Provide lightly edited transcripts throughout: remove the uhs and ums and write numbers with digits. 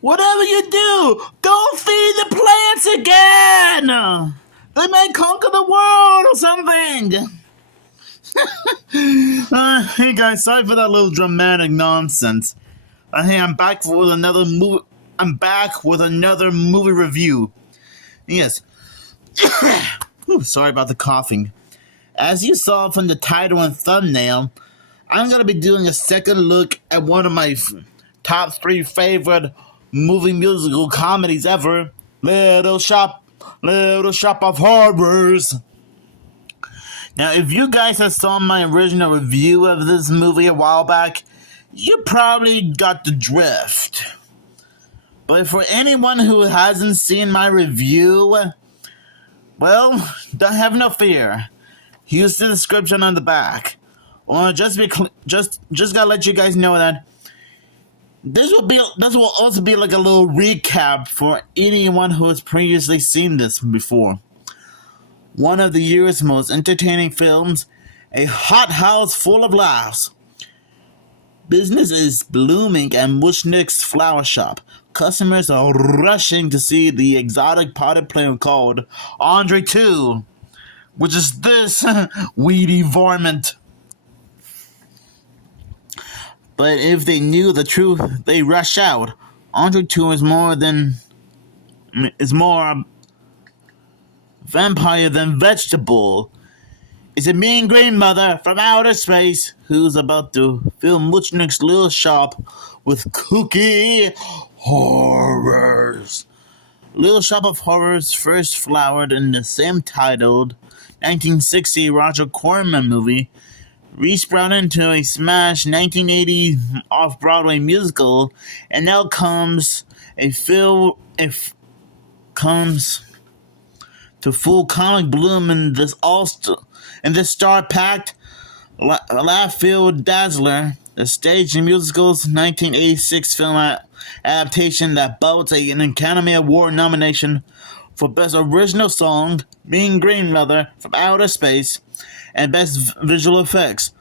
Whatever you do, don't feed the plants again! They may conquer the world or something! Hey guys, sorry for that little dramatic nonsense. Hey, I'm back with another movie. I'm back with another movie review. Yes. Ooh, sorry about the coughing. As you saw from the title and thumbnail, I'm gonna be doing a second look at one of my top 3 favorite movie musical comedies ever, Little Shop of Horrors. Now, if you guys have saw my original review of this movie a while back, you probably got the drift. But for anyone who hasn't seen my review, well, don't have no fear. Use the description on the back. Or just gotta let you guys know that this will also be like a little recap for anyone who has previously seen this before. One of the year's most entertaining films, a hot house full of laughs. Business is blooming at Mushnik's flower shop. Customers are rushing to see the exotic potted plant called Aundrey 2, which is this weedy varmint. But if they knew the truth, they rush out. Aundrey 2 is more vampire than vegetable. It's a mean green mother from outer space who's about to fill Muchnik's little shop with kooky horrors. Little Shop of Horrors first flowered in the same titled 1960 Roger Corman movie, resprouted into a smash 1980 off-Broadway musical, and now comes to full comic bloom in this star-packed, laugh-filled dazzler, the stage and musical's 1986 film adaptation that boasts an Academy Award nomination for Best Original Song, Mean Green Mother from Outer Space, and Best Visual Effects.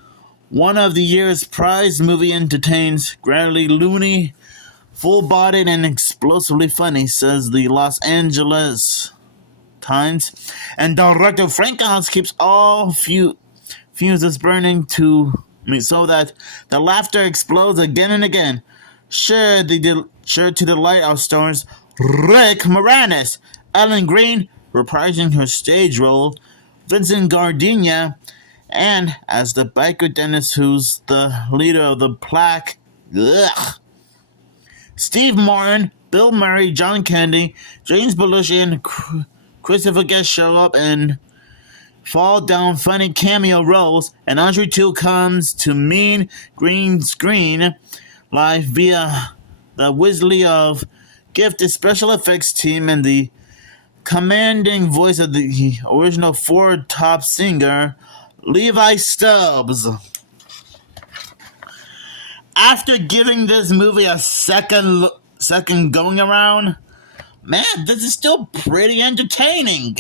One of the year's prized movie entertains, gradually loony, full-bodied, and explosively funny, says the Los Angeles Times, and director Frank Oz keeps all fuses burning so that the laughter explodes again and again. Sure to delight our stars Rick Moranis, Ellen Green reprising her stage role, Vincent Gardenia, and as the biker dentist who's the leader of the plaque, Steve Martin, Bill Murray, John Candy, James Belushi, and Christopher Guest show up and fall down funny cameo roles, and Aundrey 2 comes to mean green screen live via the Weasley of gifted special effects team and the commanding voice of the original Ford top singer, Levi Stubbs. After giving this movie a second going around, man, this is still pretty entertaining.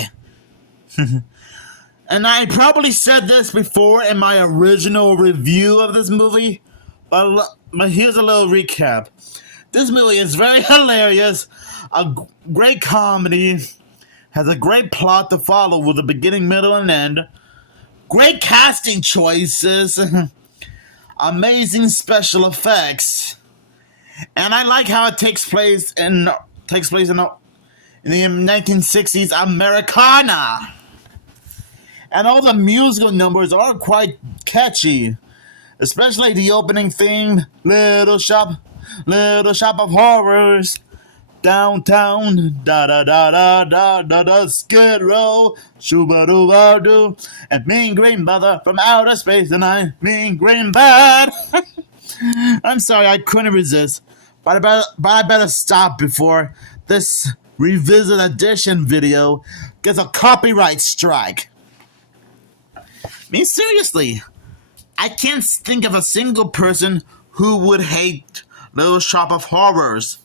And I probably said this before in my original review of this movie, but here's a little recap. This movie is very hilarious, a great comedy, has a great plot to follow with a beginning, middle, and end, great casting choices, amazing special effects, and I like how it takes place in the 1960s Americana. And all the musical numbers are quite catchy, especially the opening theme, Little Shop of Horrors, downtown, da da da da da da da, Skid Row, shooba doo ba doo, and Mean Green Mother from Outer Space, and I mean green bad. I'm sorry, I couldn't resist, but I better stop before this revisit edition video gets a copyright strike. I mean, seriously, I can't think of a single person who would hate Little Shop of Horrors.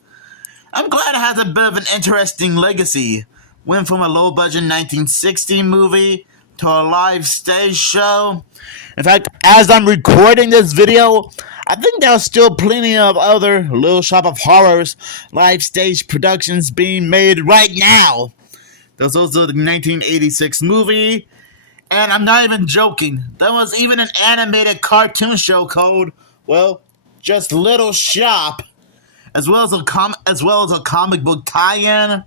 I'm glad it has a bit of an interesting legacy. Went from a low-budget 1960 movie to a live stage show. In fact, as I'm recording this video, I think there's still plenty of other Little Shop of Horrors live stage productions being made right now. There's also the 1986 movie, and I'm not even joking. There was even an animated cartoon show called, well, just Little Shop, as well as a comic book tie-in. And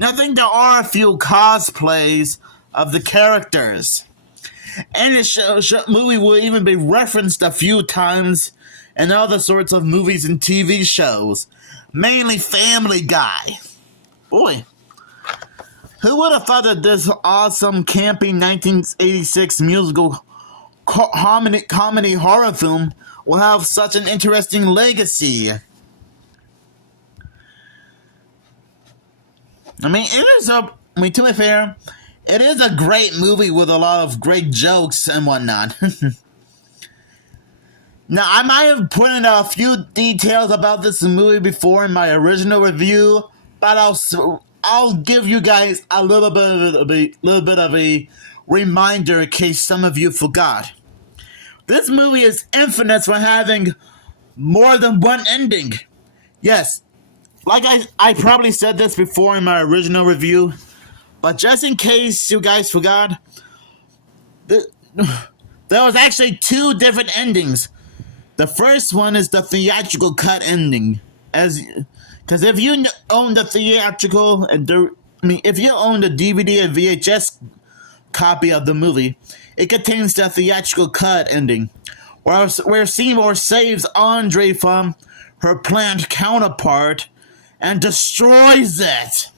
I think there are a few cosplays of the characters. And the movie will even be referenced a few times in other sorts of movies and TV shows, mainly Family Guy. Boy, who would have thought that this awesome, campy 1986 musical comedy horror film will have such an interesting legacy? To be fair, it is a great movie with a lot of great jokes and whatnot. Now, I might have put in a few details about this movie before in my original review, but I'll give you guys a little bit of a reminder in case some of you forgot. This movie is infamous for having more than one ending. Yes, like I probably said this before in my original review, but just in case you guys forgot, there was actually two different endings. The first one is the theatrical cut ending, because if you own the theatrical if you own the DVD and VHS copy of the movie, it contains the theatrical cut ending, where Seymour saves Aundrey from her plant counterpart and destroys it.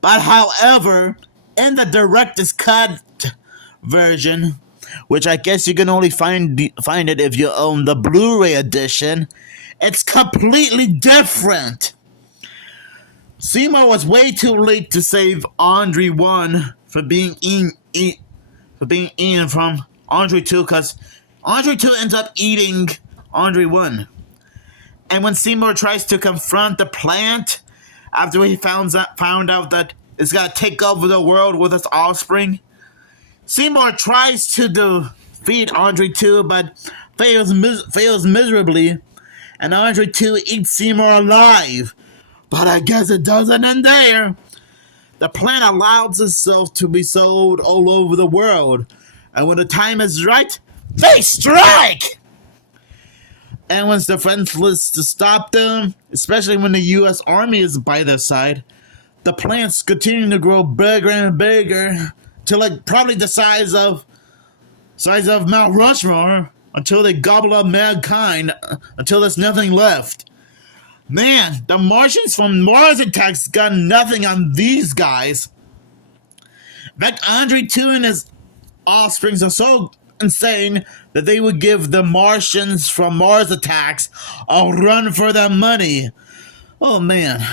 But however, in the director's cut version, which I guess you can only find it if you own the Blu-ray edition, it's completely different. Seymour was way too late to save Aundrey 1 for being eaten from Aundrey 2, because Aundrey 2 ends up eating Aundrey 1. And when Seymour tries to confront the plant after he found out that it's got to take over the world with its offspring, Seymour tries to defeat Aundrey 2, but fails miserably, and Aundrey 2 eats Seymour alive. But I guess it doesn't end there. The plant allows itself to be sold all over the world, and when the time is right, they strike! And when it's defenseless to stop them, especially when the U.S. Army is by their side, the plants continue to grow bigger and bigger to probably the size of Mount Rushmore, until they gobble up mankind, until there's nothing left. Man, the Martians from Mars Attacks got nothing on these guys. In fact, Aundrey 2 and his offsprings are so insane that they would give the Martians from Mars Attacks a run for their money. Oh man.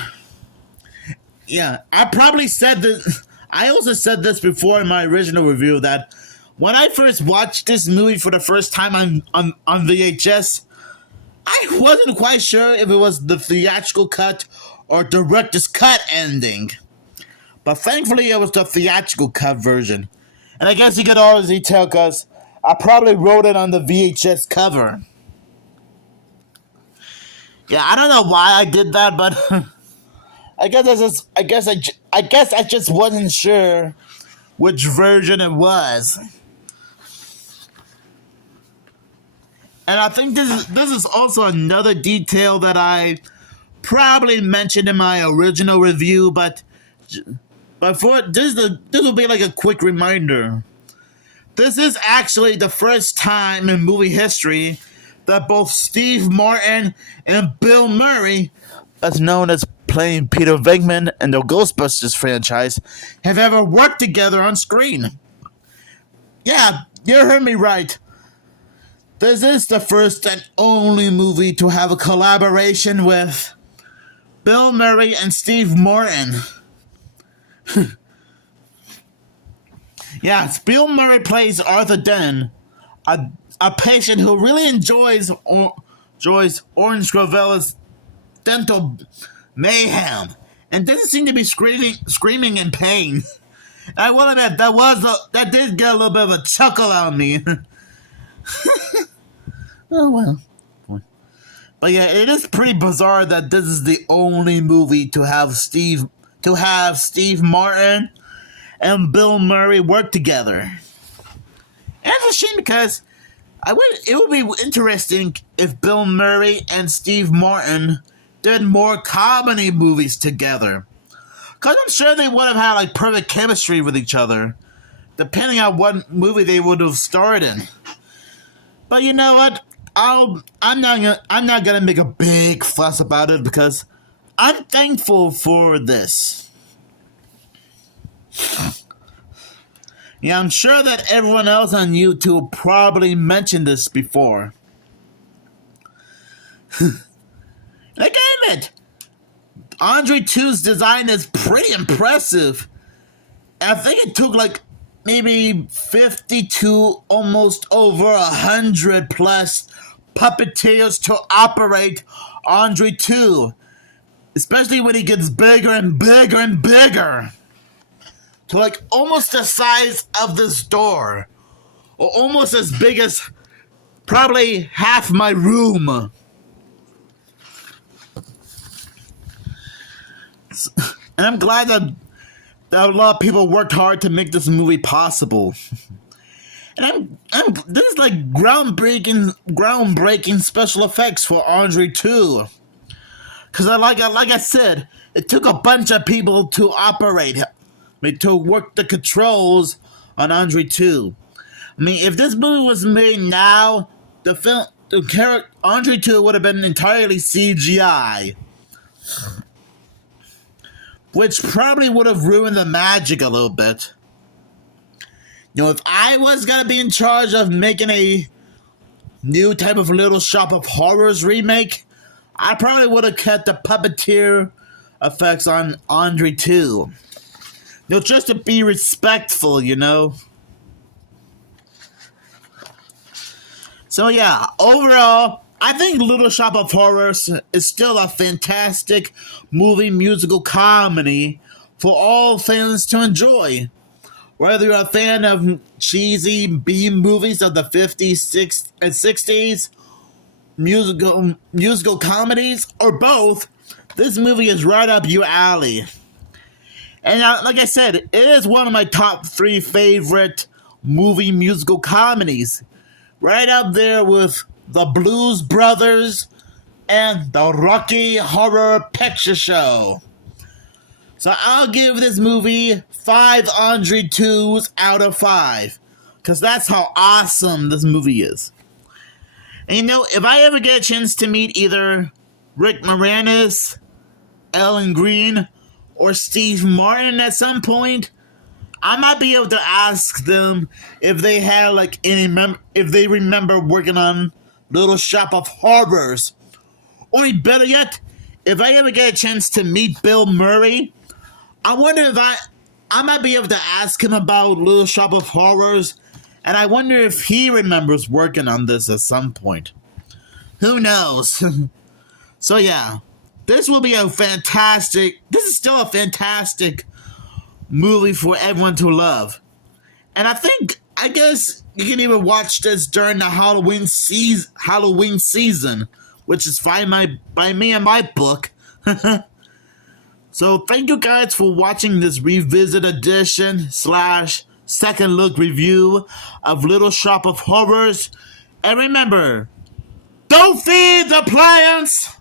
Yeah, I probably said this. I also said this before in my original review, that when I first watched this movie for the first time on VHS, I wasn't quite sure if it was the theatrical cut or director's cut ending. But thankfully it was the theatrical cut version. And I guess you could already tell because I probably wrote it on the VHS cover. Yeah, I don't know why I did that, but I guess I just wasn't sure which version it was. And I think this is also another detail that I probably mentioned in my original review, but for this will be like a quick reminder. This is actually the first time in movie history that both Steve Martin and Bill Murray, as known as playing Peter Venkman in the Ghostbusters franchise, have ever worked together on screen. Yeah, you heard me right. This is the first and only movie to have a collaboration with Bill Murray and Steve Martin. Yes, Bill Murray plays Arthur Dent, a patient who really enjoys Orange Grovella's dental mayhem and doesn't seem to be screaming in pain. I will admit that did get a little bit of a chuckle out of me. Oh well. But yeah, it is pretty bizarre that this is the only movie to have Steve Martin and Bill Murray work together. And it's a shame because it would be interesting if Bill Murray and Steve Martin did more comedy movies together. Cause I'm sure they would have had like perfect chemistry with each other, depending on what movie they would have starred in. But you know what? I'm not gonna make a big fuss about it because I'm thankful for this. Yeah, I'm sure that everyone else on YouTube probably mentioned this before. Like I admit, Aundrey 2's design is pretty impressive. I think it took like maybe 50 to almost over 100 plus puppeteers to operate Aundrey 2. Especially when he gets bigger and bigger and bigger. To like almost the size of this door. Or almost as big as probably half my room. And I'm glad that a lot of people worked hard to make this movie possible. And this is like groundbreaking special effects for Aundrey 2. Because like I said, it took a bunch of people to operate, to work the controls on Aundrey 2. I mean, if this movie was made now, Aundrey 2 would have been entirely CGI. Which probably would have ruined the magic a little bit. You know, if I was gonna be in charge of making a new type of Little Shop of Horrors remake, I probably would have kept the puppeteer effects on Aundrey 2. You know, just to be respectful, you know. So yeah, overall, I think Little Shop of Horrors is still a fantastic movie musical comedy for all fans to enjoy. Whether you're a fan of cheesy B movies of the 50s, and 60s, musical comedies, or both, this movie is right up your alley. And like I said, it is one of my top 3 favorite movie musical comedies. Right up there with The Blues Brothers and The Rocky Horror Picture Show. So I'll give this movie 5 Aundrey 2s out of 5. Because that's how awesome this movie is. And you know, if I ever get a chance to meet either Rick Moranis, Ellen Green, or Steve Martin at some point, I might be able to ask them if they had like if they remember working on Little Shop of Horrors. Or better yet, if I ever get a chance to meet Bill Murray, I wonder if I might be able to ask him about Little Shop of Horrors, and I wonder if he remembers working on this at some point. Who knows? So yeah, this is still a fantastic movie for everyone to love. And I guess you can even watch this during the Halloween season, which is fine by me and my book. So thank you guys for watching this revisit edition / second look review of Little Shop of Horrors. And remember, don't feed the plants!